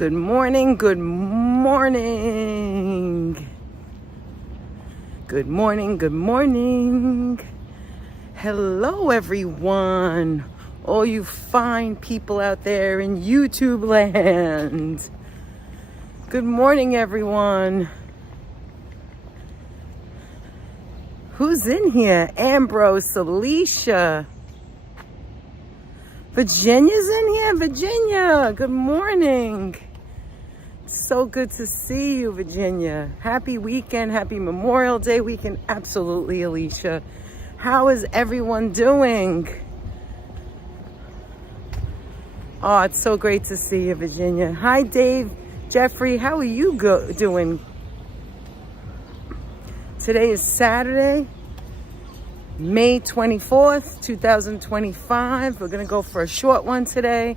Good morning, good morning. Good morning, good morning. Hello, everyone. All you fine people out there in YouTube land. Good morning, everyone. Who's in here? Ambrose, Alicia. Virginia's in here. Virginia, good morning. So good to see you, Virginia. Happy weekend. Happy Memorial Day weekend. Absolutely, Alicia. How is everyone doing? Oh, it's so great to see you, Virginia. Hi, Dave. Jeffrey, how are you doing? Today is Saturday, May 24th, 2025. We're going to go for a short one today.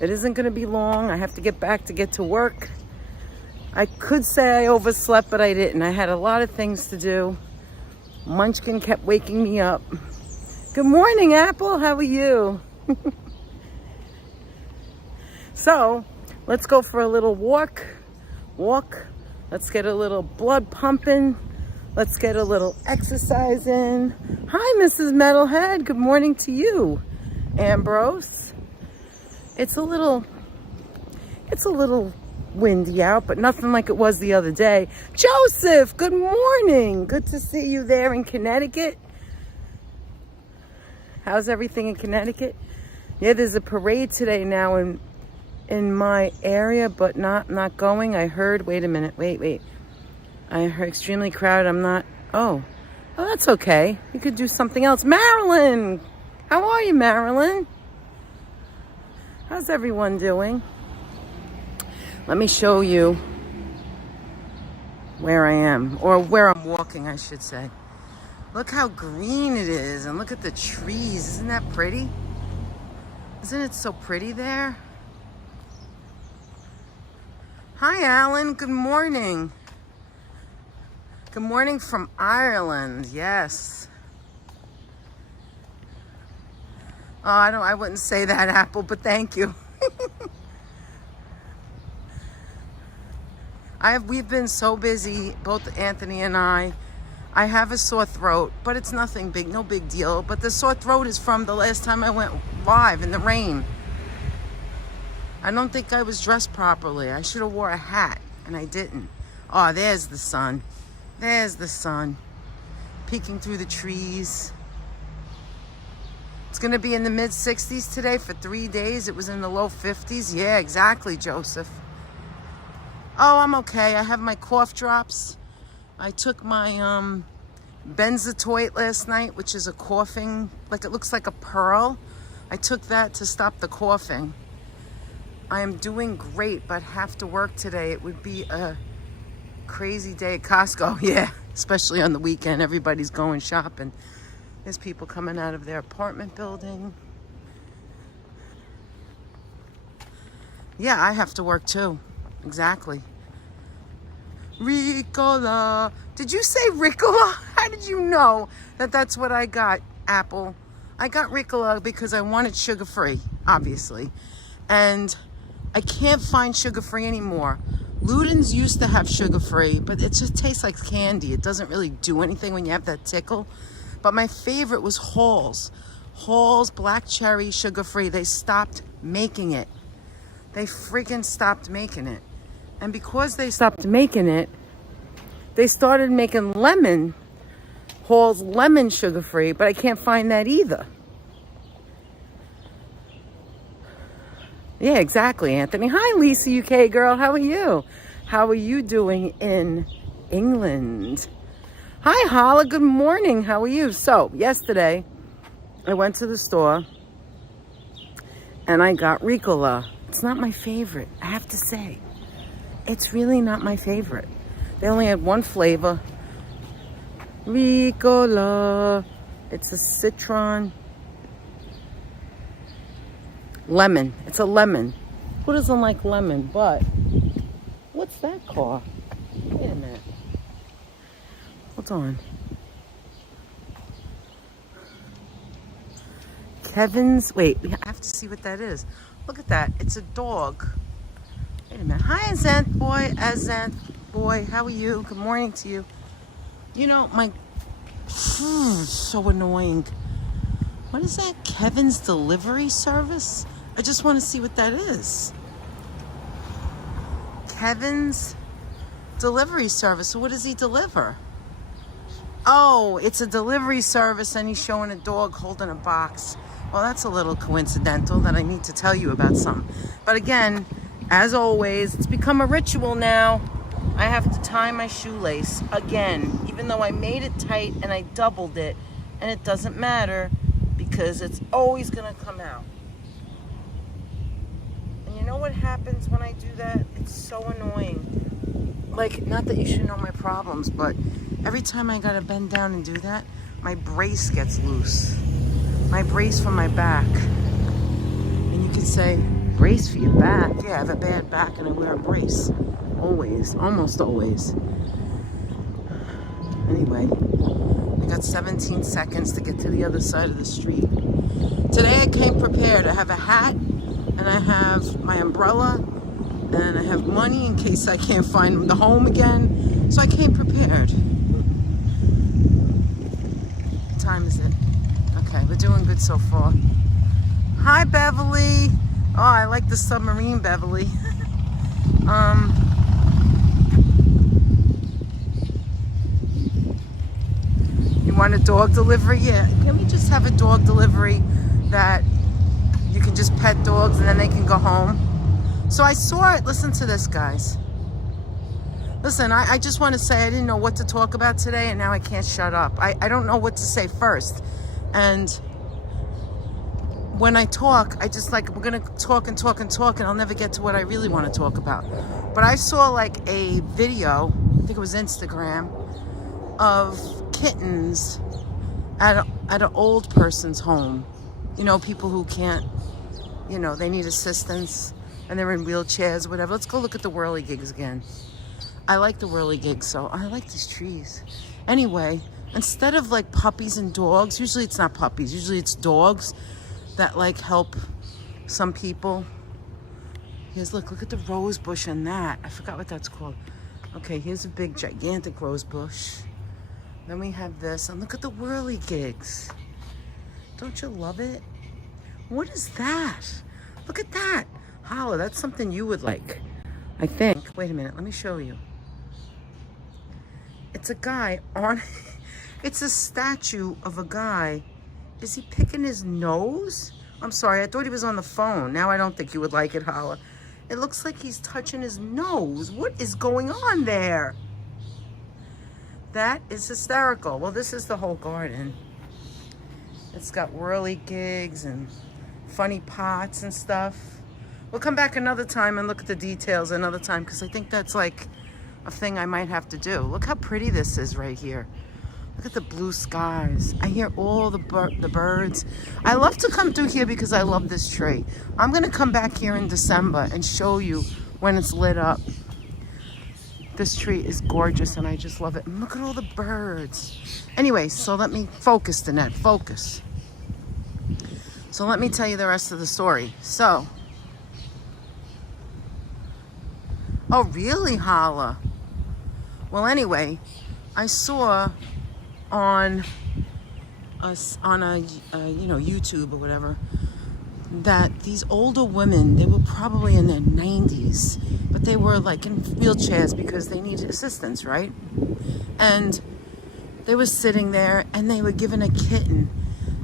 It isn't going to be long. I have to get to work. I could say I overslept, but I didn't. I had a lot of things to do. Munchkin kept waking me up. Good morning, Apple. How are you? So, let's go for a little walk. Let's get a little blood pumping. Let's get a little exercise in. Hi, Mrs. Metalhead. Good morning to you, Ambrose. It's a little windy out, but nothing like it was the other day. Joseph, good morning. Good to see you there in Connecticut. How's everything in Connecticut? Yeah, there's a parade today now in my area, but not going. I heard, wait a minute, wait. I heard extremely crowded. Oh, that's okay. You could do something else. Marilyn, how are you, Marilyn? How's everyone doing? Let me show you where I am, or where I'm walking, I should say. Look how green it is, and look at the trees. Isn't that pretty? Isn't it so pretty there? Hi, Alan. Good morning. Good morning from Ireland. Yes. Oh, I wouldn't say that, Apple, but thank you. We've been so busy, both Anthony and I. I have a sore throat, but it's nothing big, no big deal. But the sore throat is from the last time I went live in the rain. I don't think I was dressed properly. I should have wore a hat, and I didn't. Oh, there's the sun. There's the sun peeking through the trees. It's going to be in the mid-60s today for 3 days. It was in the low 50s. Yeah, exactly, Joseph. Oh, I'm okay. I have my cough drops. I took my Benzotoid last night, which is a coughing, like it looks like a pearl. I took that to stop the coughing. I am doing great, but have to work today. It would be a crazy day at Costco. Yeah, especially on the weekend. Everybody's going shopping. There's people coming out of their apartment building. Yeah, I have to work too. Exactly. Ricola. Did you say Ricola? How did you know that that's what I got, Apple? I got Ricola because I wanted sugar-free, obviously. And I can't find sugar-free anymore. Luden's used to have sugar-free, but it just tastes like candy. It doesn't really do anything when you have that tickle. But my favorite was Hall's. Hall's Black Cherry sugar-free. They stopped making it. They freaking stopped making it. And because they stopped making it, they started making lemon. Hall's lemon sugar-free, but I can't find that either. Yeah, exactly, Anthony. Hi, Lisa, UK girl. How are you? How are you doing in England? Hi, Hala. Good morning. How are you? So, yesterday, I went to the store, and I got Ricola. It's not my favorite, I have to say. It's really not my favorite. They only had one flavor. Ricola. It's a citron. Lemon. It's a lemon. Who doesn't like lemon? But what's that car? Wait a minute. Hold on. Kevin's. Wait, I have to see what that is. Look at that. It's a dog. Wait Wait a minute. Hi, Azanth boy. Azanth boy, how are you? Good morning to you. You know, my... so annoying. What is that? Kevin's delivery service? I just want to see what that is. Kevin's delivery service. So what does he deliver? Oh, it's a delivery service and he's showing a dog holding a box. Well, that's a little coincidental that I need to tell you about something. But again, as always, it's become a ritual now. I have to tie my shoelace again, even though I made it tight and I doubled it, and it doesn't matter because it's always gonna come out. And you know what happens when I do that? It's so annoying. Like, not that you should know my problems, but every time I gotta bend down and do that, my brace gets loose. My brace for my back. And you can say, brace for your back? Yeah, I have a bad back and I wear a brace. Always, almost always. Anyway, I got 17 seconds to get to the other side of the street. Today I came prepared. I have a hat, and I have my umbrella, and I have money in case I can't find the home again. So I came prepared. What time is it? Okay, we're doing good so far. Hi, Beverly. Oh, I like the submarine, Beverly. You want a dog delivery? Yeah. Can we just have a dog delivery that you can just pet dogs and then they can go home? So I saw it. Listen to this, guys. Listen, I just want to say I didn't know what to talk about today, and now I can't shut up. I don't know what to say first. And when I talk, I just like, we're going to talk and talk and talk, and I'll never get to what I really want to talk about. But I saw like a video, I think it was Instagram, of kittens at an old person's home. You know, people who can't, you know, they need assistance and they're in wheelchairs, whatever. Let's go look at the whirligigs again. I like the whirligigs, so I like these trees. Anyway, instead of like puppies and dogs, usually it's not puppies, usually it's dogs that like help some people. Here's, look at the rose bush and that. I forgot what that's called. Okay, here's a big, gigantic rose bush. Then we have this, and look at the whirligigs. Don't you love it? What is that? Look at that. Holla, that's something you would like, I think. Wait a minute, let me show you. It's a guy on, it's a statue of a guy. Is he picking his nose? I'm sorry, I thought he was on the phone. Now I don't think you would like it, Holla. It looks like he's touching his nose. What is going on there? That is hysterical. Well, this is the whole garden. It's got whirligigs and funny pots and stuff. We'll come back another time and look at the details another time, because I think that's like a thing I might have to do. Look how pretty this is right here. Look at the blue skies. I hear all the birds. I love to come through here because I love this tree. I'm going to come back here in December and show you when it's lit up. This tree is gorgeous and I just love it. And look at all the birds. Anyway, so let me focus, Danette, focus. So let me tell you the rest of the story. So, oh really, Holla? Well, anyway, I saw on a you know, YouTube or whatever, that these older women, they were probably in their 90s, but they were like in wheelchairs because they needed assistance, right? And they were sitting there and they were given a kitten,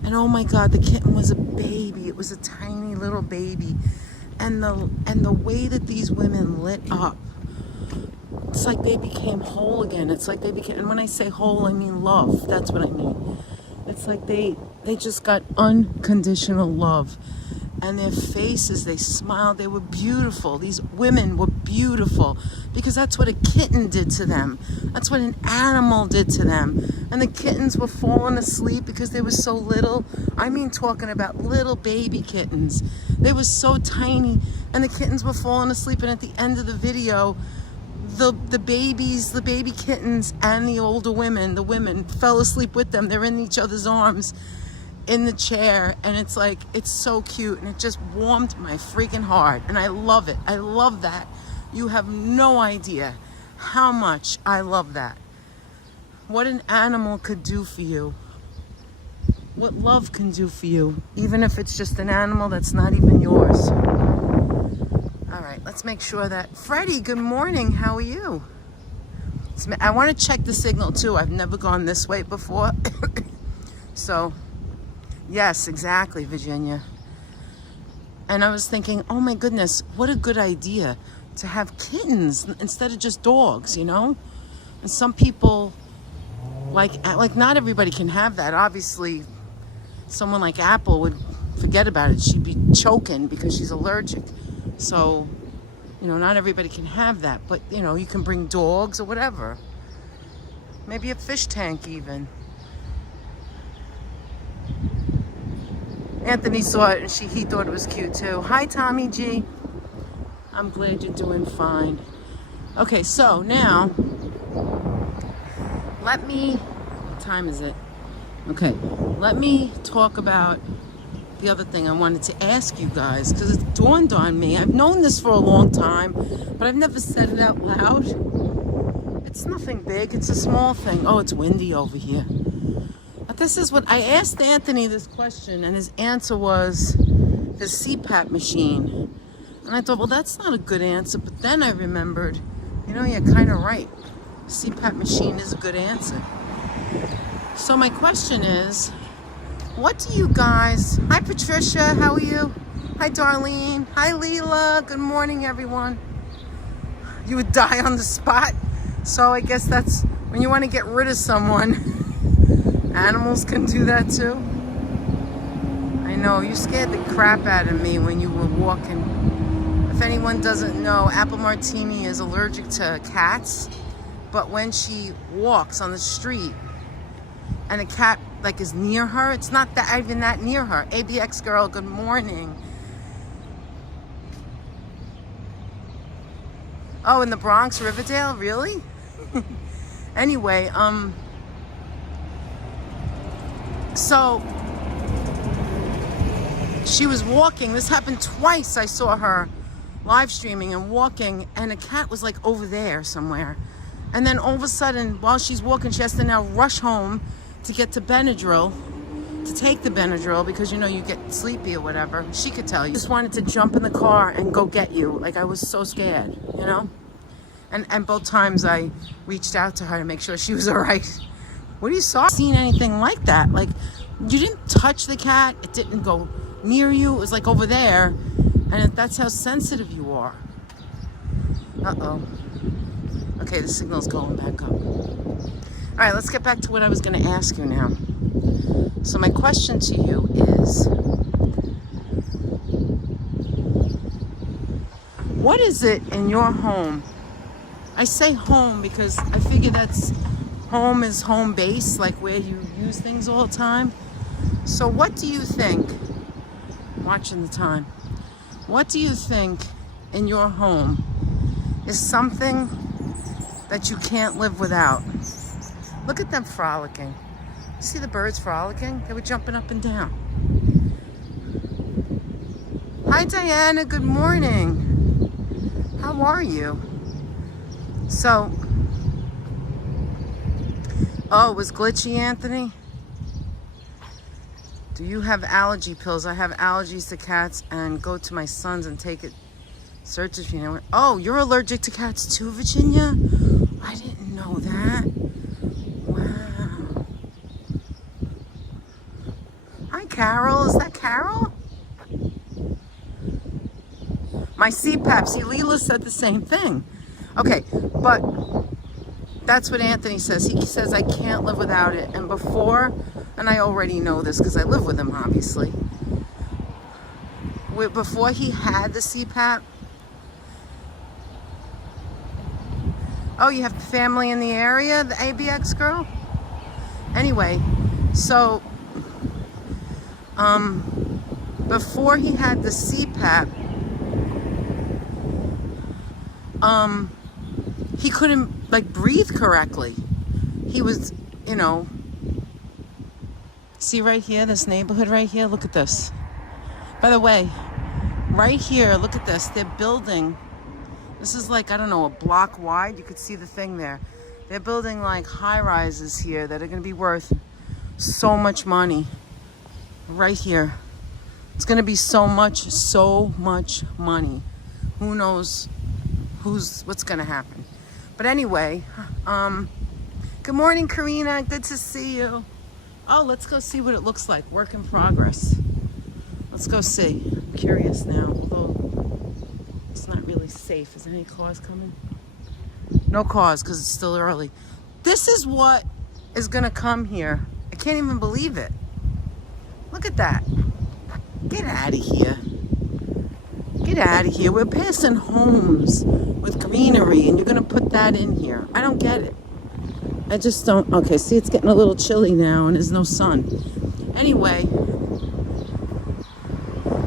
and oh my God, the kitten was a baby. It was a tiny little baby, and the way that these women lit up, it's like they became whole again. It's like they became, and when I say whole, I mean love. That's what I mean. It's like they just got unconditional love. And their faces, they smiled, they were beautiful. These women were beautiful because that's what a kitten did to them. That's what an animal did to them. And the kittens were falling asleep because they were so little. I mean, talking about little baby kittens. They were so tiny, and the kittens were falling asleep. And at the end of the video, the baby kittens and the older women, the women fell asleep with them. They're in each other's arms in the chair, and it's like, it's so cute, and it just warmed my freaking heart, and I love it. I love that. You have no idea how much I love that. What an animal could do for you. What love can do for you, even if it's just an animal that's not even yours. All right, let's make sure that... Freddie, good morning. How are you? I want to check the signal too. I've never gone this way before. So, yes, exactly, Virginia. And I was thinking, oh my goodness, what a good idea to have kittens instead of just dogs, you know? And some people, like not everybody can have that. Obviously, someone like Apple would forget about it. She'd be choking because she's allergic. So, you know, not everybody can have that. But, you know, you can bring dogs or whatever. Maybe a fish tank even. Anthony saw it and he thought it was cute too. Hi, Tommy G. I'm glad you're doing fine. Okay, so now, what time is it? Okay, let me talk about the other thing I wanted to ask you guys, because it dawned on me. I've known this for a long time, but I've never said it out loud. It's nothing big, it's a small thing. Oh, it's windy over here. But this is what I asked Anthony this question, and his answer was the CPAP machine. And I thought, well, that's not a good answer. But then I remembered, you know, you're kind of right. CPAP machine is a good answer. So my question is, what do you guys... Hi, Patricia. How are you? Hi, Darlene. Hi, Leela. Good morning, everyone. You would die on the spot. So I guess that's when you want to get rid of someone. Animals can do that too. I know, you scared the crap out of me when you were walking. If anyone doesn't know, Apple Martini is allergic to cats, but when she walks on the street and a cat like is near her, it's not that even that near her. ABX girl, good morning. Oh, in the Bronx, Riverdale, really? Anyway, so she was walking. This happened twice. I saw her live streaming and walking, and a cat was like over there somewhere. And then all of a sudden, while she's walking, she has to now rush home to get to Benadryl, to take the Benadryl, because, you know, you get sleepy or whatever. She could tell you. Just wanted to jump in the car and go get you. Like, I was so scared, you know? And both times I reached out to her to make sure she was all right. What do you saw? Seen anything like that? Like, you didn't touch the cat. It didn't go near you. It was like over there. And that's how sensitive you are. Uh-oh. Okay, the signal's going back up. All right, let's get back to what I was going to ask you now. So my question to you is, what is it in your home? I say home because I figure that's home is home base, like where you use things all the time. So what do you think, watching the time, what do you think in your home is something that you can't live without? Look at them frolicking. You see the birds frolicking? They were jumping up and down. Hi, Diana. Good morning. How are you? So, oh, it was glitchy, Anthony? Do you have allergy pills? I have allergies to cats and go to my son's and take it. Search if you know it. Oh, you're allergic to cats too, Virginia? I didn't know that. Wow. Hi, Carol. Is that Carol? My CPAP. See, Leela said the same thing. Okay, but that's what Anthony says. He says, I can't live without it. And before, and I already know this because I live with him, obviously. Before he had the CPAP. Oh, you have family in the area, the ABX girl? Anyway, so, before he had the CPAP, he couldn't, like, breathe correctly. He was, you know, see right here, this neighborhood right here? Look at this. By the way, right here, look at this. They're building This is like, I don't know, a block wide. You could see the thing there. They're building like high rises here that are going to be worth so much money. Right here. It's going to be so much money. Who knows what's going to happen. But anyway, good morning, Karina. Good to see you. Oh, let's go see what it looks like. Work in progress. Let's go see. I'm curious now, although it's not really safe. Is there any cars coming? No cars because it's still early. This is what is going to come here. I can't even believe it. Look at that. Get out of here. Get out of here. We're passing homes with greenery and you're going to put that in here. I don't get it. I just don't. Okay, see, it's getting a little chilly now and there's no sun. Anyway,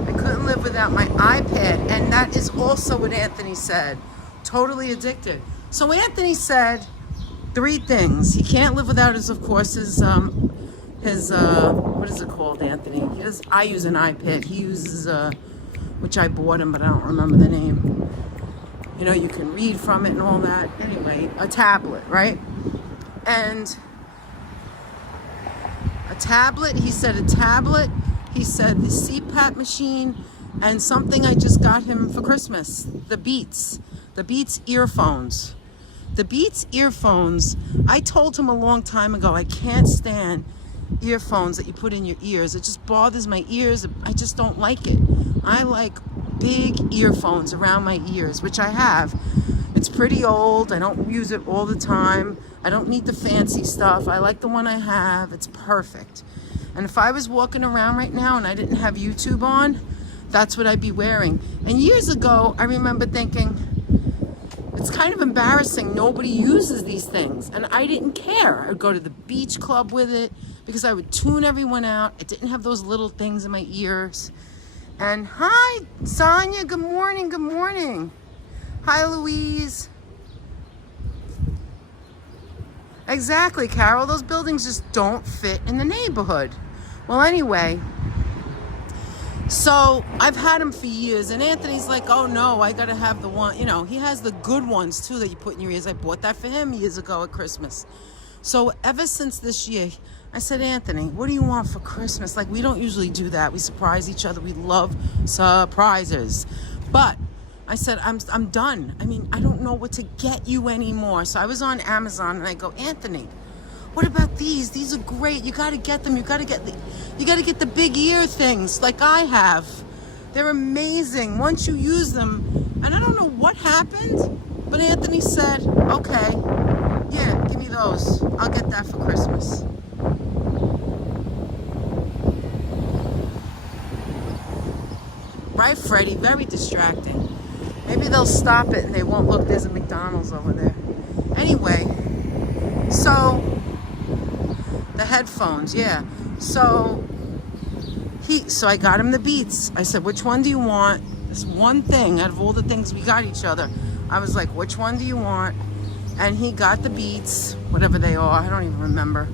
I couldn't live without my iPad, and that is also what Anthony said. Totally addicted. So Anthony said 3 things. He can't live without his, of course, his what is it called, Anthony? I use an iPad. He uses which I bought him, but I don't remember the name. You know, you can read from it and all that. Anyway, a tablet, right? And a tablet, he said a tablet, he said the CPAP machine, and something I just got him for Christmas, the Beats earphones. The Beats earphones, I told him a long time ago, I can't stand earphones that you put in your ears. It just bothers my ears. I just don't like it. I like big earphones around my ears, which I have. It's pretty old. I don't use it all the time. I don't need the fancy stuff. I like the one I have. It's perfect. And if I was walking around right now and I didn't have YouTube on, that's what I'd be wearing. And years ago, I remember thinking, it's kind of embarrassing. Nobody uses these things. And I didn't care. I'd go to the beach club with it because I would tune everyone out. I didn't have those little things in my ears. And hi, Sonia. Good morning. Good morning. Hi, Louise. Exactly, Carol. Those buildings just don't fit in the neighborhood. Well, anyway, so I've had them for years, and Anthony's like, oh no, I gotta have the one, you know, he has the good ones too that you put in your ears. I bought that for him years ago at Christmas. So ever since this year, I said, Anthony, what do you want for Christmas? Like, we don't usually do that. We surprise each other. We love surprises. But I said, I'm done. I mean, I don't know what to get you anymore. So I was on Amazon and I go, Anthony, what about these? These are great. You got to get them. You got to get the big ear things like I have. They're amazing once you use them. And I don't know what happened, but Anthony said, okay, yeah, give me those. I'll get that for Christmas. Right, Freddie? Very distracting. Maybe they'll stop it and they won't look. There's a McDonald's over there. Anyway, so the headphones, yeah. So I got him the Beats. I said, which one do you want? This one thing out of all the things we got each other. I was like, which one do you want? And he got the Beats, whatever they are. I don't even remember.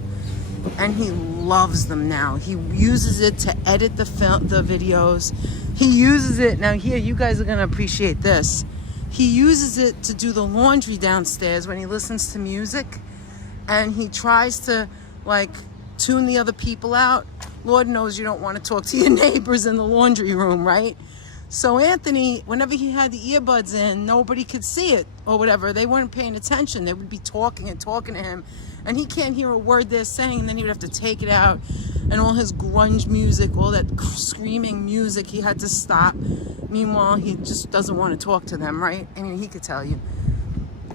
And he loves them now. He uses it to edit the videos. He uses it, now here, you guys are going to appreciate this. He uses it to do the laundry downstairs when he listens to music. And he tries to, like, tune the other people out. Lord knows you don't want to talk to your neighbors in the laundry room, right? So Anthony, whenever he had the earbuds in, nobody could see it or whatever. They weren't paying attention. They would be talking to him. And he can't hear a word they're saying, and then he would have to take it out. And all his grunge music, all that screaming music, he had to stop. Meanwhile, he just doesn't want to talk to them, right? I mean, he could tell you.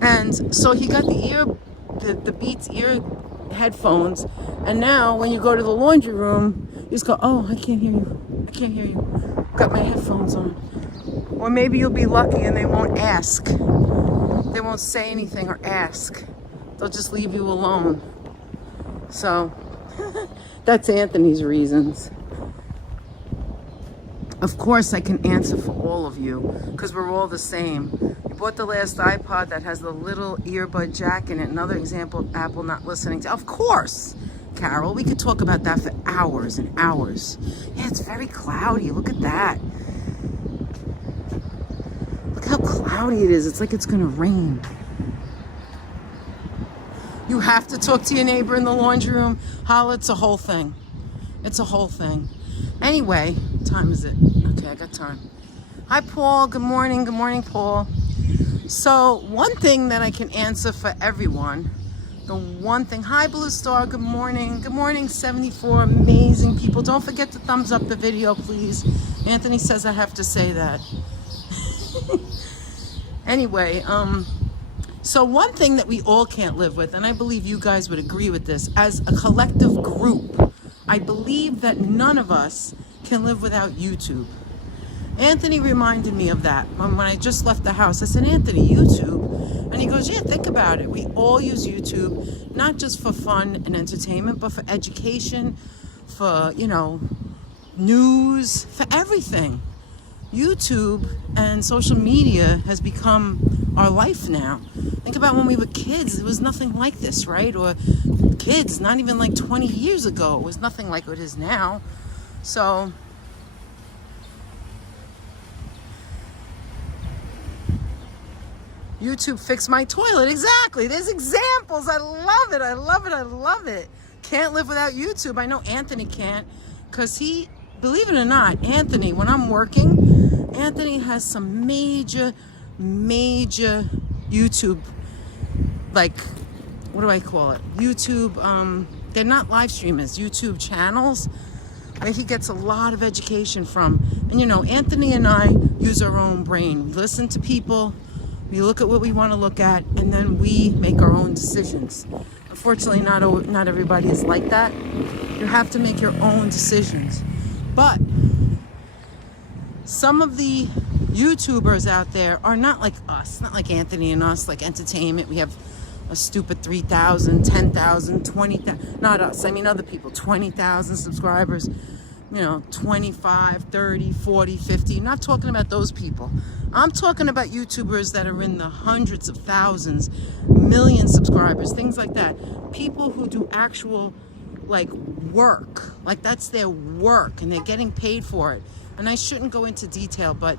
And so he got the Beats ear headphones. And now when you go to the laundry room, you just go, oh, I can't hear you. I can't hear you. Got my headphones on. Or maybe you'll be lucky and they won't ask. They won't say anything or ask. They'll just leave you alone. So that's Anthony's reasons. Of course I can answer for all of you because we're all the same. You bought the last iPod that has the little earbud jack in it. Another example of Apple not listening to. Of course, Carol, we could talk about that for hours and hours. Yeah, it's very cloudy. Look at that. Look how cloudy cloudy it is. It's like it's gonna rain. You have to talk to your neighbor in the laundry room. Holla, it's a whole thing. It's a whole thing. Anyway, what time is it? Okay, I got time. Hi, Paul. Good morning. Good morning, Paul. So one thing that I can answer for everyone, the one thing, hi, Blue Star. Good morning. Good morning, 74 amazing people. Don't forget to thumbs up the video, please. Anthony says I have to say that. Anyway, so one thing that we all can't live with, and I believe you guys would agree with this, as a collective group, I believe that none of us can live without YouTube. Anthony reminded me of that when I just left the house. I said, Anthony, YouTube? And he goes, yeah, think about it. We all use YouTube, not just for fun and entertainment, but for education, for, you know, news, for everything. YouTube and social media has become our life now. Think about when we were kids, it was nothing like this, right? Or kids, not even like 20 years ago, it was nothing like it is now. So YouTube fixed my toilet. Exactly. There's examples. I love it. I love it. I love it. Can't live without YouTube. I know Anthony can't, because he, believe it or not, Anthony, when I'm working, Anthony has some major YouTube, like, what do I call it? YouTube, they're not live streamers, YouTube channels where he gets a lot of education from. And you know, Anthony and I use our own brain. We listen to people, we look at what we want to look at, and then we make our own decisions. Unfortunately, not everybody is like that. You have to make your own decisions. But some of the YouTubers out there are not like us, not like Anthony and us, like entertainment. We have a stupid 3,000, 10,000, 20,000, not us, I mean other people, 20,000 subscribers, you know, 25, 30, 40, 50. I'm not talking about those people. I'm talking about YouTubers that are in the hundreds of thousands, million subscribers, things like that. People who do actual, like, work. Like, that's their work, and they're getting paid for it. And I shouldn't go into detail, but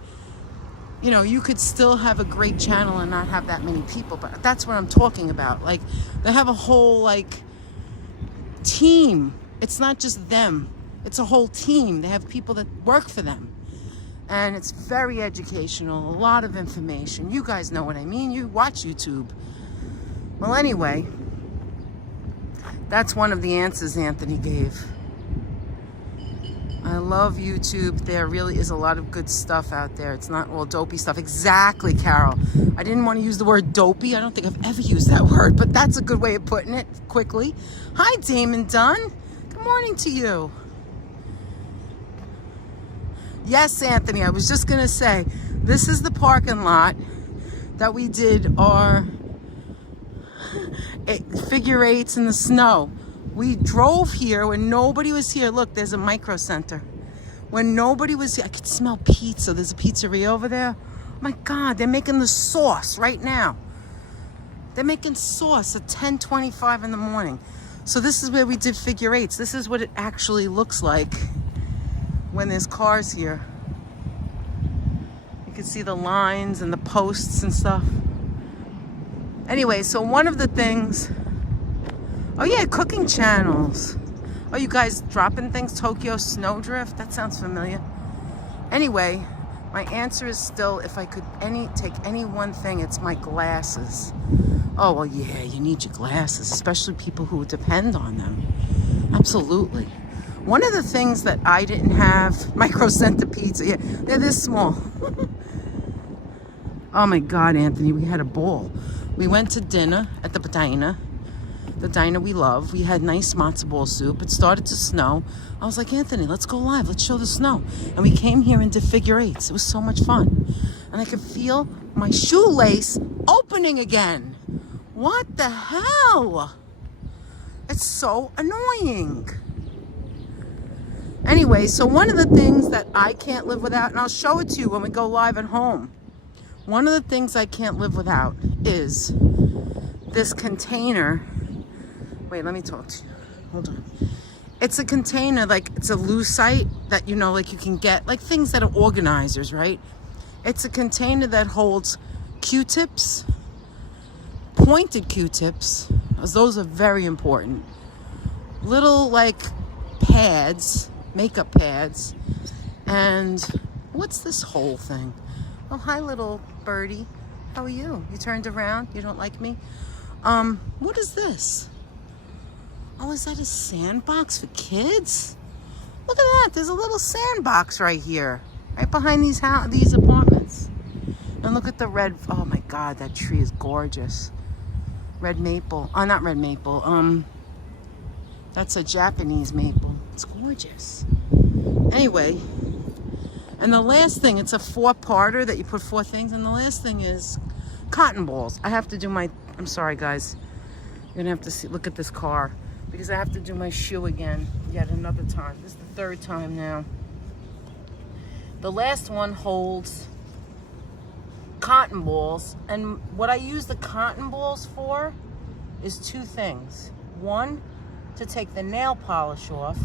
you know, you could still have a great channel and not have that many people, but that's what I'm talking about. Like, they have a whole, like, team. It's not just them. It's a whole team. They have people that work for them. And it's very educational, a lot of information. You guys know what I mean. You watch YouTube. Well, anyway, that's one of the answers Anthony gave. I love YouTube. There really is a lot of good stuff out there. It's not all dopey stuff. Exactly, Carol. I didn't want to use the word dopey. I don't think I've ever used that word, but that's a good way of putting it quickly. Hi, Damon Dunn. Good morning to you. Yes, Anthony, I was just going to say, this is the parking lot that we did our figure eights in the snow. We drove here when nobody was here. Look, there's a micro center. When nobody was here, I could smell pizza. There's a pizzeria over there. Oh my God, they're making the sauce right now. They're making sauce at 10:25 in the morning. So this is where we did figure eights. This is what it actually looks like when there's cars here. You can see the lines and the posts and stuff. Anyway, so one of the things, oh yeah, cooking channels. Oh, you guys dropping things? Tokyo Snowdrift? That sounds familiar. Anyway, my answer is still, if I could take any one thing, it's my glasses. Oh, well, yeah, you need your glasses, especially people who depend on them. Absolutely. One of the things that I didn't have, Micro Center Pizza, yeah, they're this small. Oh my God, Anthony, we had a ball. We went to dinner at the diner we love. We had nice matzo ball soup. It started to snow. I was like, Anthony, let's go live. Let's show the snow. And we came here and did figure eights. It was so much fun. And I could feel my shoelace opening again. What the hell? It's so annoying. Anyway, so one of the things that I can't live without, and I'll show it to you when we go live at home. One of the things I can't live without is this container. Wait, let me talk to you. Hold on. It's a container, like it's a lucite that, you know, like you can get, like things that are organizers, right? It's a container that holds Q-tips, pointed Q-tips, as those are very important. Little like pads, makeup pads, and what's this whole thing? Oh, hi little birdie. How are you? You turned around? You don't like me? What is this? Oh, is that a sandbox for kids? Look at that. There's a little sandbox right here, right behind these apartments. And look at the red. Oh my God, that tree is gorgeous. Red maple. Oh, not red maple. That's a Japanese maple. It's gorgeous. Anyway, and the last thing, it's a 4-parter that you put 4 things. And the last thing is cotton balls. I have to do my, I'm sorry guys. You're gonna have to look at this car because I have to do my shoe again yet another time. This is the 3rd time now. The last one holds cotton balls, and what I use the cotton balls for is 2 things. One, to take the nail polish off.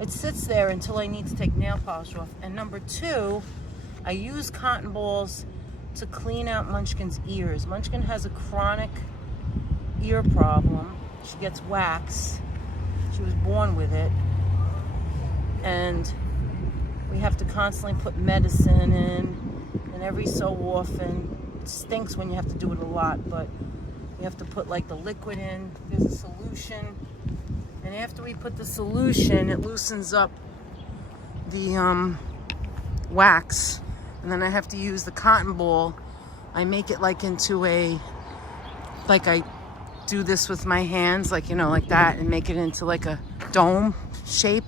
It sits there until I need to take nail polish off. And number 2, I use cotton balls to clean out Munchkin's ears. Munchkin has a chronic ear problem. She gets wax. She was born with it. And we have to constantly put medicine in, and every so often, it stinks when you have to do it a lot, but you have to put like the liquid in. There's a solution, and after we put the solution, it loosens up the wax, and then I have to use the cotton ball. I make it like into a, like I do this with my hands, like, you know, like that, and make it into like a dome shape,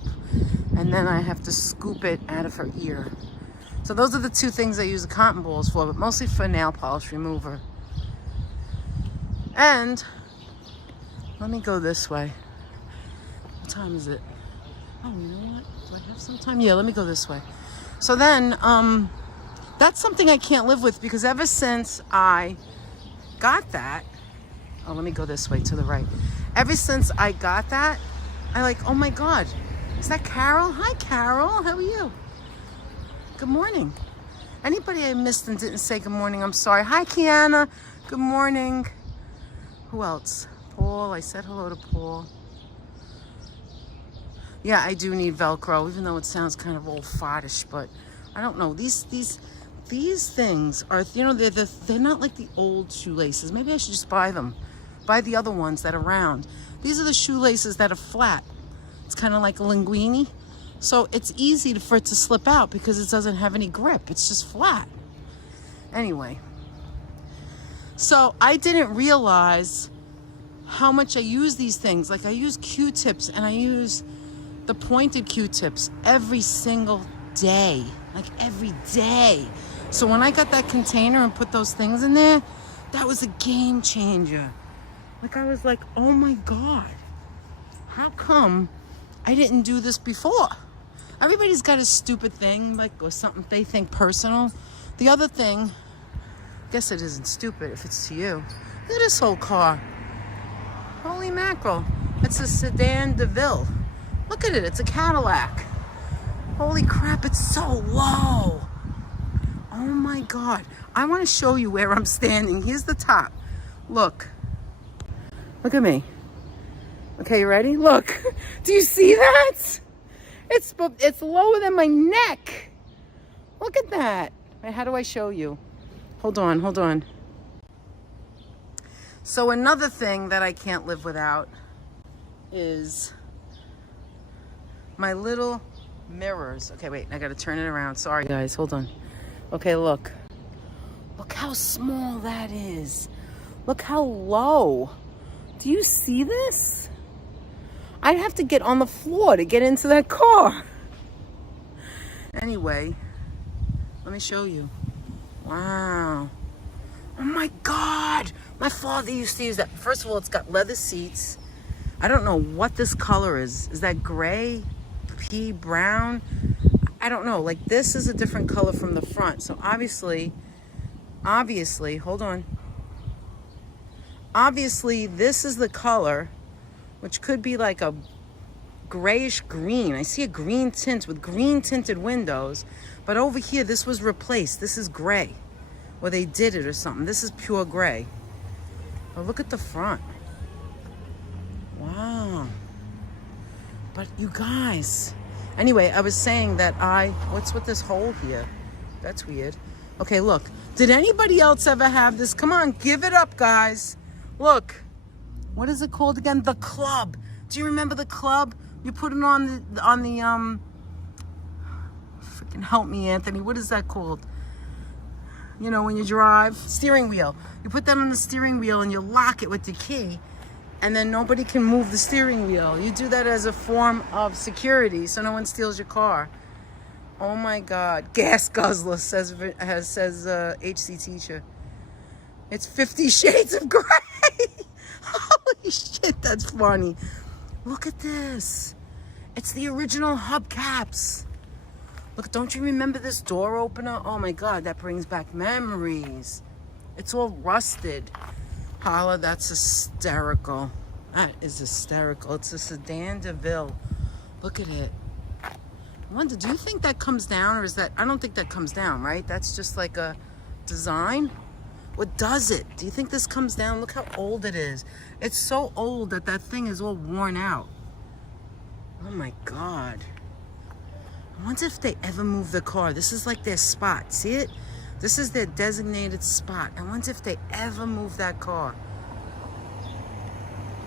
and then I have to scoop it out of her ear. So those are the 2 things I use the cotton balls for, but mostly for nail polish remover. And let me go this way. What time is it? Oh, you know what? Do I have some time? Yeah, let me go this way. So then, that's something I can't live with, because ever since I got that, oh, let me go this way to the right. Ever since I got that, I like, oh my God, is that Carol? Hi, Carol. How are you? Good morning. Anybody I missed and didn't say good morning, I'm sorry. Hi, Kiana. Good morning. Who else? Paul. I said hello to Paul. Yeah, I do need Velcro, even though it sounds kind of old foddish, but I don't know. These things are, you know, they're not like the old shoelaces. Maybe I should just buy them. Buy the other ones that are round. These are the shoelaces that are flat. It's kind of like a linguine. So it's easy for it to slip out because it doesn't have any grip. It's just flat. Anyway. So I didn't realize how much I use these things. Like I use Q-tips, and I use the pointed Q-tips every single day. Like every day. So when I got that container and put those things in there, that was a game changer. Like I was like, oh my God, how come I didn't do this before? Everybody's got a stupid thing, like, or something they think personal. The other thing, I guess it isn't stupid if it's to you. Look at this whole car. Holy mackerel. It's a sedan DeVille. Look at it, it's a Cadillac. Holy crap, it's so low. Oh my God. I want to show you where I'm standing. Here's the top. Look. Look at me. Okay, you ready? Look. Do you see that? It's lower than my neck. Look at that. Wait, how do I show you? Hold on. So another thing that I can't live without is my little mirrors. Okay, wait, I gotta turn it around. Sorry guys, hold on. Okay, look. Look how small that is. Look how low. Do you see this? I'd have to get on the floor to get into that car. Anyway, let me show you. Wow. Oh my God. My father used to use that. First of all, it's got leather seats. I don't know what this color is. Is that gray? Pea brown? I don't know. Like this is a different color from the front. So obviously, hold on. Obviously, this is the color, which could be like a grayish green. I see a green tint with green tinted windows, but over here, this was replaced. This is gray. or they did it or something. This is pure gray. Oh, look at the front. Wow. But you guys, anyway, I was saying that what's with this hole here? That's weird. Okay, look. Did anybody else ever have this? Come on, give it up, guys. Look. What is it called again? The club. Do you remember the club? You put it on the freaking help me, Anthony. What is that called? You know, when you drive, steering wheel. You put that on the steering wheel and you lock it with the key, and then nobody can move the steering wheel. You do that as a form of security so no one steals your car. Oh my God. Gas guzzler, says HC teacher. It's 50 Shades of Grey. Holy shit, that's funny. Look at this. It's the original hubcaps. Look, don't you remember this door opener? Oh my God, that brings back memories. It's all rusted. Holla, that's hysterical. That is hysterical. It's a sedan DeVille. Look at it. I wonder, do you think that comes down, or is that, I don't think that comes down, right? That's just like a design. What does it? Do you think this comes down? Look how old it is. It's so old that that thing is all worn out. Oh my God. I wonder if they ever move the car. This is like their spot. See it? This is their designated spot. I wonder if they ever move that car.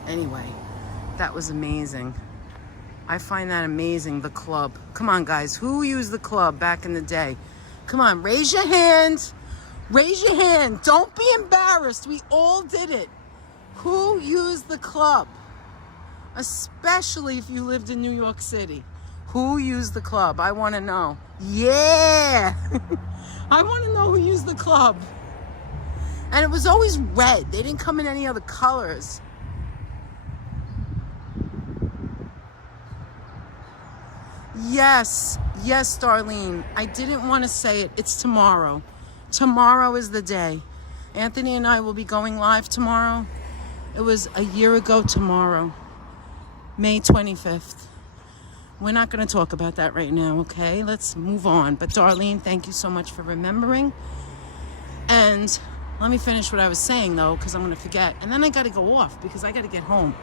Anyway, that was amazing. I find that amazing, the club. Come on, guys. Who used the club back in the day? Come on, raise your hand. Raise your hand. Don't be embarrassed. We all did it. Who used the club? Especially if you lived in New York City. Who used the club? I want to know. Yeah! I want to know who used the club. And it was always red. They didn't come in any other colors. Yes. Yes, Darlene. I didn't want to say it. It's tomorrow. Tomorrow is the day. Anthony and I will be going live tomorrow. It was a year ago tomorrow. May 25th. We're not going to talk about that right now, okay? Let's move on. But Darlene, thank you so much for remembering. And let me finish what I was saying, though, because I'm going to forget. And then I got to go off because I got to get home.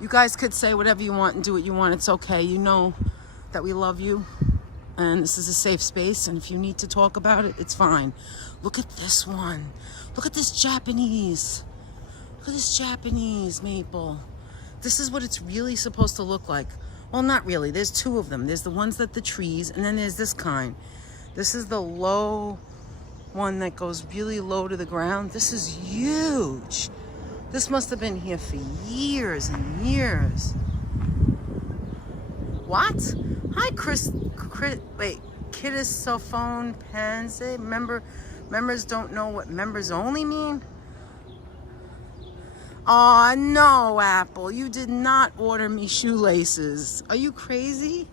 You guys could say whatever you want and do what you want. It's okay. You know that we love you. And this is a safe space. And if you need to talk about it, it's fine. Look at this one. Look at this Japanese. Look at this Japanese maple. This is what it's really supposed to look like. Well, not really. There's two of them. There's the ones that the trees, and then there's this kind. This is the low one that goes really low to the ground. This is huge. This must have been here for years and years. What? Hi, wait, Kittis cell phone Pansy. Members don't know what members only mean? Aw, no, Apple. You did not order me shoelaces. Are you crazy?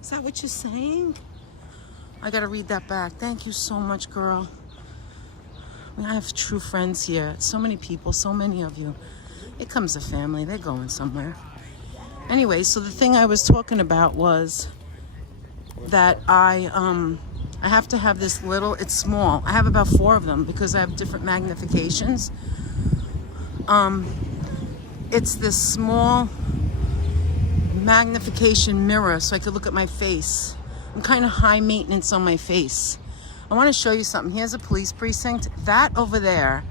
Is that what you're saying? I gotta read that back. Thank you so much, girl. I have true friends here. So many people, so many of you. It comes a family. They're going somewhere. Anyway, so the thing I was talking about was that I have to have this little, it's small. I have about 4 of them because I have different magnifications. It's this small magnification mirror so I could look at my face. I'm kind of high maintenance on my face. I want to show you something. Here's a police precinct. That over there,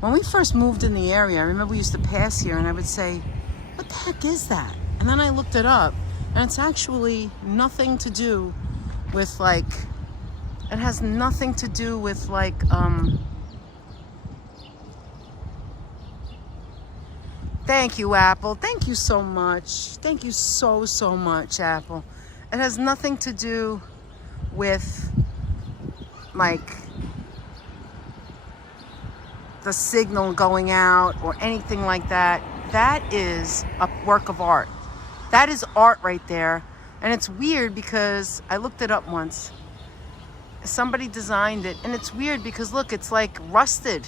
when we first moved in the area, I remember we used to pass here and I would say, what the heck is that? And then I looked it up and it's actually nothing to do with like, it has nothing to do with like, thank you, Apple. Thank you so much. Thank you so, so much, Apple. It has nothing to do with like the signal going out or anything like that. That is a work of art. That is art right there. And it's weird because I looked it up once. Somebody designed it and it's weird because look, it's like rusted.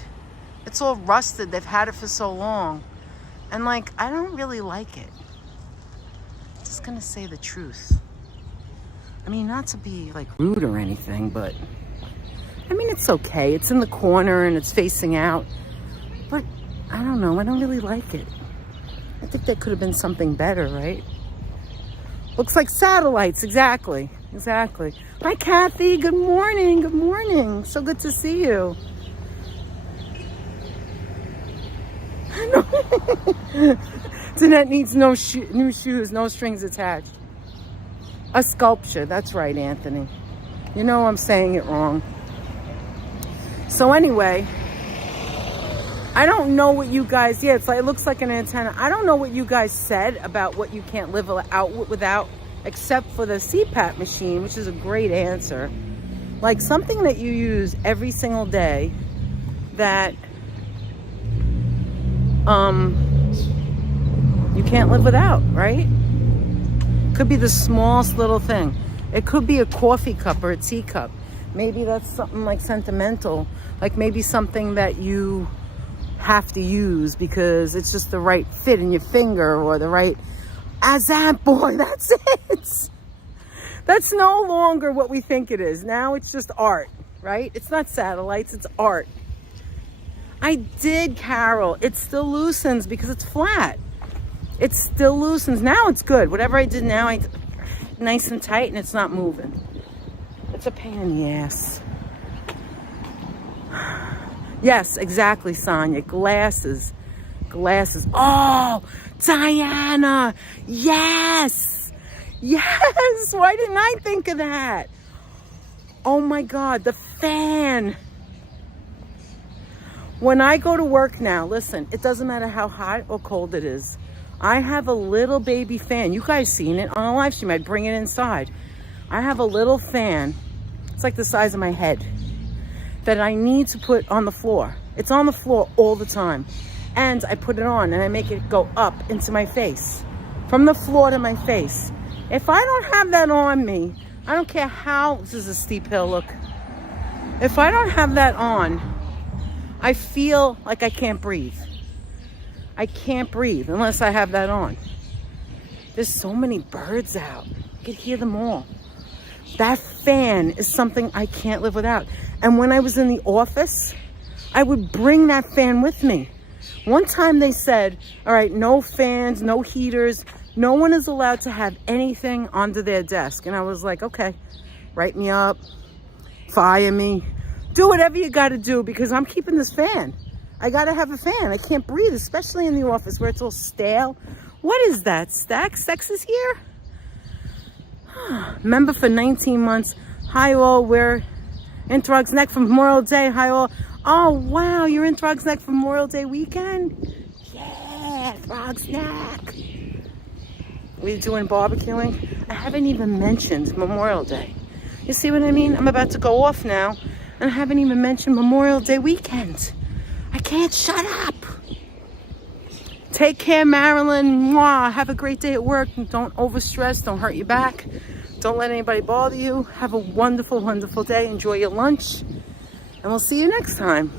It's all rusted. They've had it for so long. And like, I don't really like it. Just gonna say the truth. I mean, not to be like rude or anything, but I mean, it's okay. It's in the corner and it's facing out. But I don't know. I don't really like it. I think there could have been something better, right? Looks like satellites. Exactly. Exactly. Hi, Kathy. Good morning. Good morning. So good to see you. Danette needs no new shoes, no strings attached. A sculpture. That's right, Anthony. You know I'm saying it wrong. So anyway, I don't know what you guys, yeah, it's like, it looks like an antenna. I don't know what you guys said about what you can't live out without, except for the CPAP machine, which is a great answer. Like something that you use every single day that you can't live without, right? Could be the smallest little thing. It could be a coffee cup or a teacup. Maybe that's something like sentimental, like maybe something that you have to use because it's just the right fit in your finger or the right, as that boy, that's it. That's no longer what we think it is. Now it's just art, right? It's not satellites, it's art. I did, Carol. It still loosens because it's flat. It still loosens. Now it's good. Whatever I did now, nice and tight and it's not moving. It's a pain in the ass. Yes, exactly, Sonia. Glasses. Glasses. Oh, Diana. Yes. Yes. Why didn't I think of that? Oh my God, the fan. When I go to work now, listen, it doesn't matter how hot or cold it is. I have a little baby fan. You guys seen it on a live stream. I'd bring it inside. I have a little fan. It's like the size of my head that I need to put on the floor. It's on the floor all the time. And I put it on and I make it go up into my face. From the floor to my face. If I don't have that on me, I don't care how, this is a steep hill, look. If I don't have that on, I feel like I can't breathe. I can't breathe unless I have that on. There's so many birds out. You could hear them all. That fan is something I can't live without. And when I was in the office, I would bring that fan with me. One time they said, all right, no fans, no heaters. No one is allowed to have anything under their desk. And I was like, okay, write me up, fire me. Do whatever you got to do because I'm keeping this fan. I got to have a fan. I can't breathe, especially in the office where it's all stale. What is that? Sex is here? Member for 19 months. Hi all, we're in Throg's Neck for Memorial Day. Hi all. Oh wow, you're in Throg's Neck for Memorial Day weekend? Yeah, Throg's Neck. We're doing barbecuing. I haven't even mentioned Memorial Day. You see what I mean? I'm about to go off now and I haven't even mentioned Memorial Day weekend. I can't shut up. Take care, Marilyn. Mwah. Have a great day at work. Don't overstress. Don't hurt your back. Don't let anybody bother you. Have a wonderful, wonderful day. Enjoy your lunch. And we'll see you next time.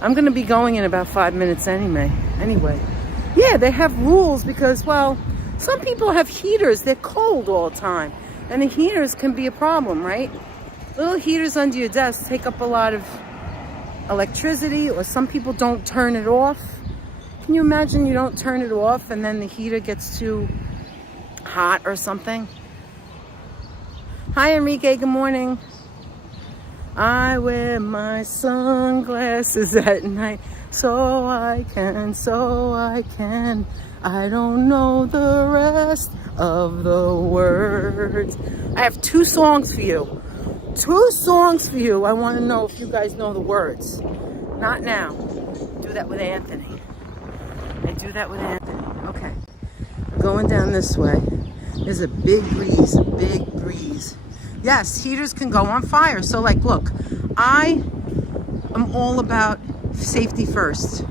I'm going to be going in about 5 minutes anyway. Yeah, they have rules because, well, some people have heaters. They're cold all the time. And the heaters can be a problem, right? Little heaters under your desk take up a lot of electricity, or some people don't turn it off. Can you imagine you don't turn it off and then the heater gets too hot or something? Hi Enrique, good morning. I wear my sunglasses at night so I can. I don't know the rest of the words. I have 2 songs for you. 2 songs for you. I want to know if you guys know the words. Not now. Do that with Anthony. I do that with Anthony. Okay. Going down this way. There's a big breeze. A big breeze. Yes, heaters can go on fire. So like, look, I am all about safety first.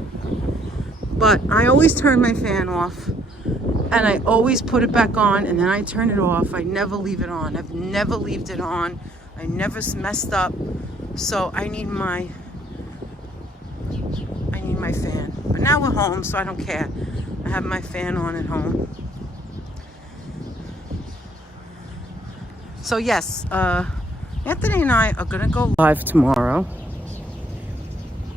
But I always turn my fan off. And I always put it back on. And then I turn it off. I never leave it on. I've never left it on. I never messed up, so I need my fan. But now we're home, so I don't care. I have my fan on at home. So yes, Anthony and I are gonna go live tomorrow.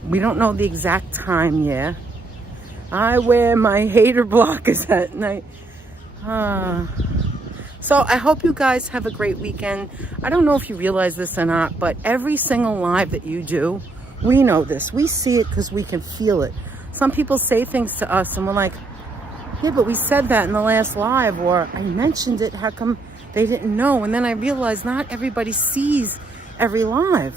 We don't know the exact time yet. I wear my hater blockers at night. So I hope you guys have a great weekend. I don't know if you realize this or not, but every single live that you do, we know this. We see it because we can feel it. Some people say things to us and we're like, yeah, but we said that in the last live, or I mentioned it, how come they didn't know? And then I realized not everybody sees every live.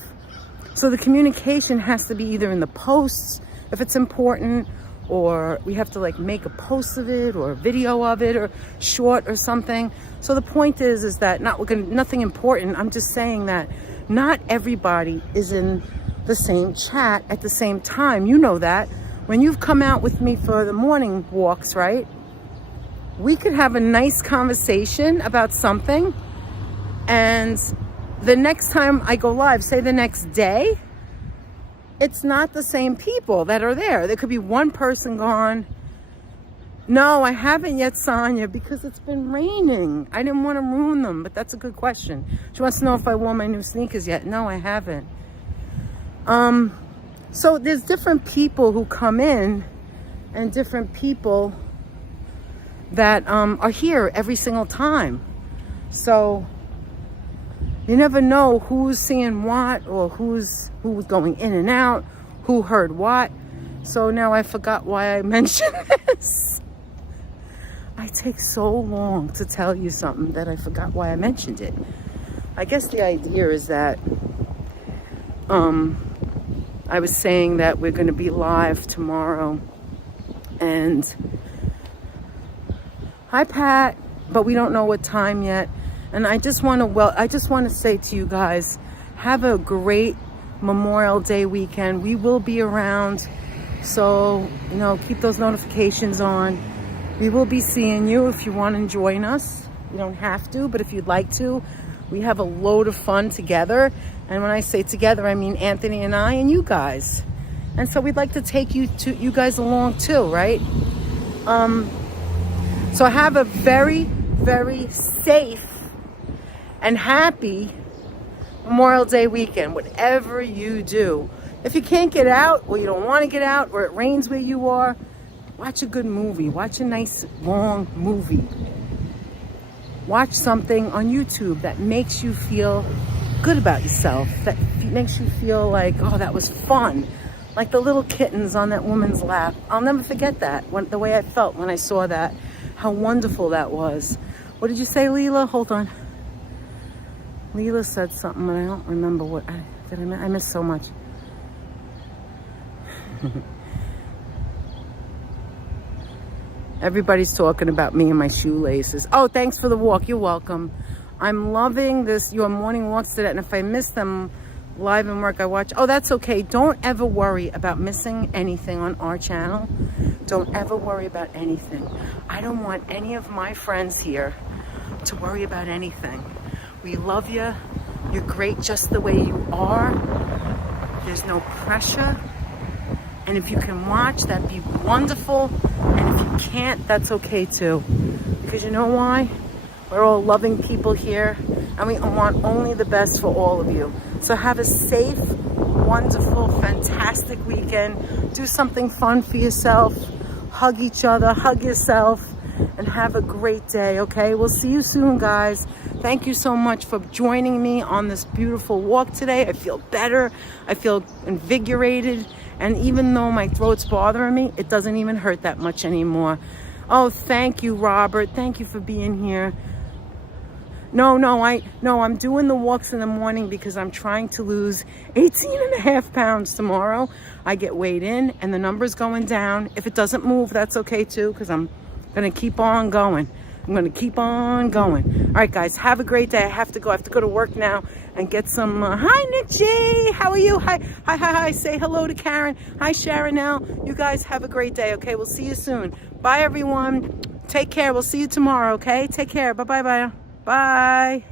So the communication has to be either in the posts, if it's important, or we have to like make a post of it or a video of it or short or something. So the point is that nothing important. I'm just saying that not everybody is in the same chat at the same time. You know that. When you've come out with me for the morning walks, right? We could have a nice conversation about something, and the next time I go live, say the next day, it's not the same people that are there. There could be one person gone, no, I haven't yet, Sonia, because it's been raining. I didn't want to ruin them, but that's a good question. She wants to know if I wore my new sneakers yet. No, I haven't. So there's different people who come in and different people that are here every single time. So you never know who's seeing what, or who's going in and out, who heard what. So now I forgot why I mentioned this. I take so long to tell you something that I forgot why I mentioned it. I guess the idea is that I was saying that we're going to be live tomorrow, and hi Pat, but we don't know what time yet. And I just want to say to you guys, have a great Memorial Day weekend. We will be around, so keep those notifications on. We will be seeing you if you want to join us. You don't have to, but if you'd like to, we have a load of fun together. And when I say together, I mean Anthony and I and you guys. And so we'd like to take you guys along too, right? So have a very, very safe and happy Memorial Day weekend, whatever you do. If you can't get out, or you don't want to get out, or it rains where you are, watch a good movie. Watch a nice long movie. Watch something on YouTube that makes you feel good about yourself, that makes you feel like, oh, that was fun. Like the little kittens on that woman's lap. I'll never forget that, the way I felt when I saw that, how wonderful that was. What did you say, Leela? Hold on. Leela said something, but I don't remember what. I missed so much. Everybody's talking about me and my shoelaces. Oh, thanks for the walk. You're welcome. I'm loving your morning walks today. And if I miss them live in work, I watch. Oh, that's okay. Don't ever worry about missing anything on our channel. Don't ever worry about anything. I don't want any of my friends here to worry about anything. We love you. You're great just the way you are. There's no pressure. And if you can watch, that'd be wonderful. And if you can't, that's okay too. Because you know why? We're all loving people here, and we want only the best for all of you. So have a safe, wonderful, fantastic weekend. Do something fun for yourself. Hug each other, hug yourself, and have a great day, okay? We'll see you soon, guys. Thank you so much for joining me on this beautiful walk today. I feel better. I feel invigorated. And even though my throat's bothering me, it doesn't even hurt that much anymore. Oh, thank you, Robert. Thank you for being here. No, I'm doing the walks in the morning because I'm trying to lose 18.5 pounds tomorrow. I get weighed in and the number's going down. If it doesn't move, that's okay too, because I'm going to keep on going. I'm going to keep on going. All right, guys, have a great day. I have to go to work now and get some, hi, Nick G. How are you? Hi. Say hello to Karen. Hi, Sharon now. You guys have a great day, okay? We'll see you soon. Bye, everyone. Take care. We'll see you tomorrow, okay? Take care. Bye. Bye.